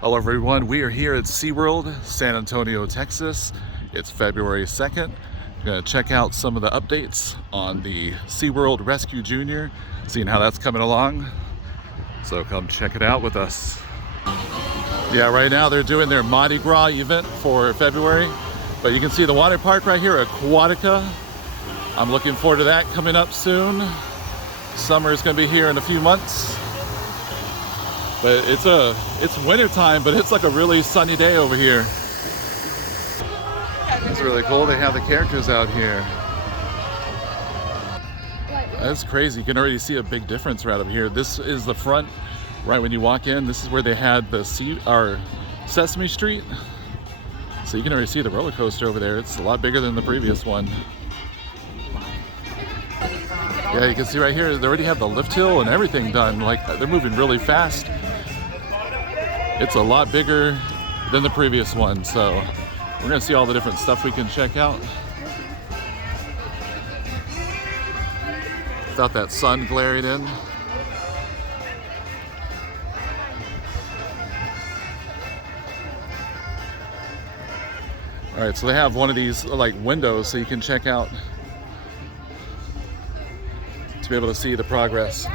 Hello everyone, we are here at SeaWorld, San Antonio, Texas. It's February 2nd. We're going to check out some of the updates on the SeaWorld Rescue Junior, seeing how that's coming along. So come check it out with us. Yeah, right now they're doing their Mardi Gras event for February, but you can see the water park right here, Aquatica. I'm looking forward to that coming up soon. Summer is going to be here in a few months. But it's winter time, but it's like a really sunny day over here. It's really cool. They have the characters out here. That's crazy. You can already see a big difference right up here. This is the front, right when you walk in. This is where they had the Sesame Street. So you can already see the roller coaster over there. It's a lot bigger than the previous one. Yeah, you can see right here, they already have the lift hill and everything done. Like, they're moving really fast. It's a lot bigger than the previous one, so we're gonna see all the different stuff we can check out without that sun glaring in. All right, so they have one of these like windows so you can check out to be able to see the progress.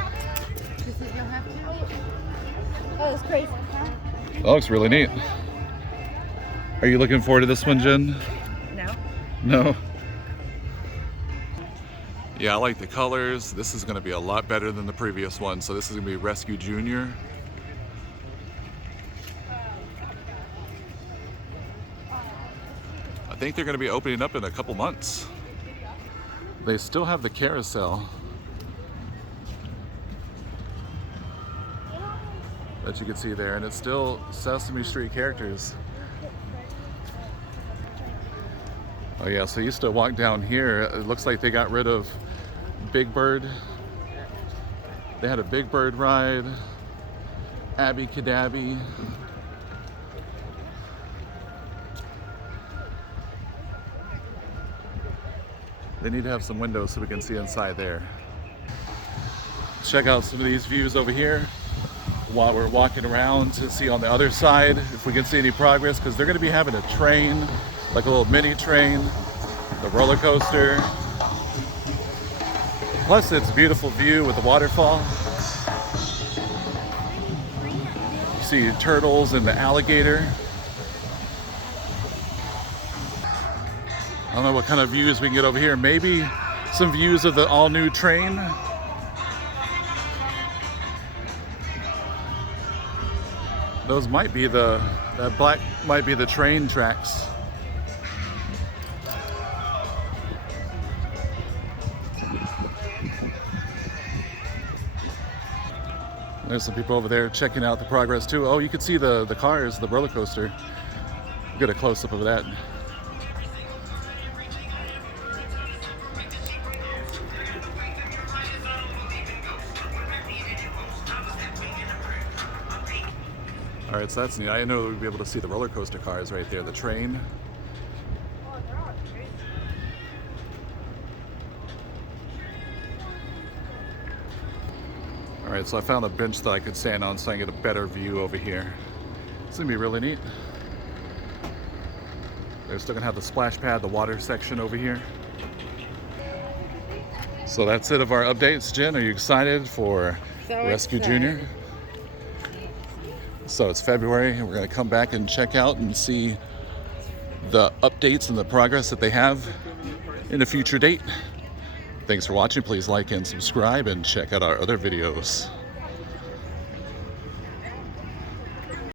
Oh, it's crazy. That looks really neat. Are you looking forward to this one, Jen? No. No? Yeah, I like the colors. This is going to be a lot better than the previous one. So this is going to be Rescue Junior. I think they're going to be opening up in a couple months. They still have the carousel that you can see there, and it's still Sesame Street characters. Oh yeah, so you used to walk down here. It looks like they got rid of Big Bird. They had a Big Bird ride, Abby Cadabby. They need to have some windows so we can see inside there. Check out some of these views over here while we're walking around to see on the other side if we can see any progress, because they're going to be having a train, like a little mini train, the roller coaster. Plus it's a beautiful view with the waterfall. You see turtles and the alligator. I don't know what kind of views we can get over here. Maybe some views of the all-new train. Those might be that black might be the train tracks. There's some people over there checking out the progress too. Oh, you can see the cars, the roller coaster. Get a close-up of that. All right, so that's neat. I didn't know we'd be able to see the roller coaster cars right there, the train. All right, so I found a bench that I could stand on so I can get a better view over here. It's gonna be really neat. They're still gonna have the splash pad, the water section over here. So that's it of our updates. Jen, are you excited for Rescue Junior? So it's February, and we're going to come back and check out and see the updates and the progress that they have in a future date. Thanks for watching. Please like and subscribe and check out our other videos.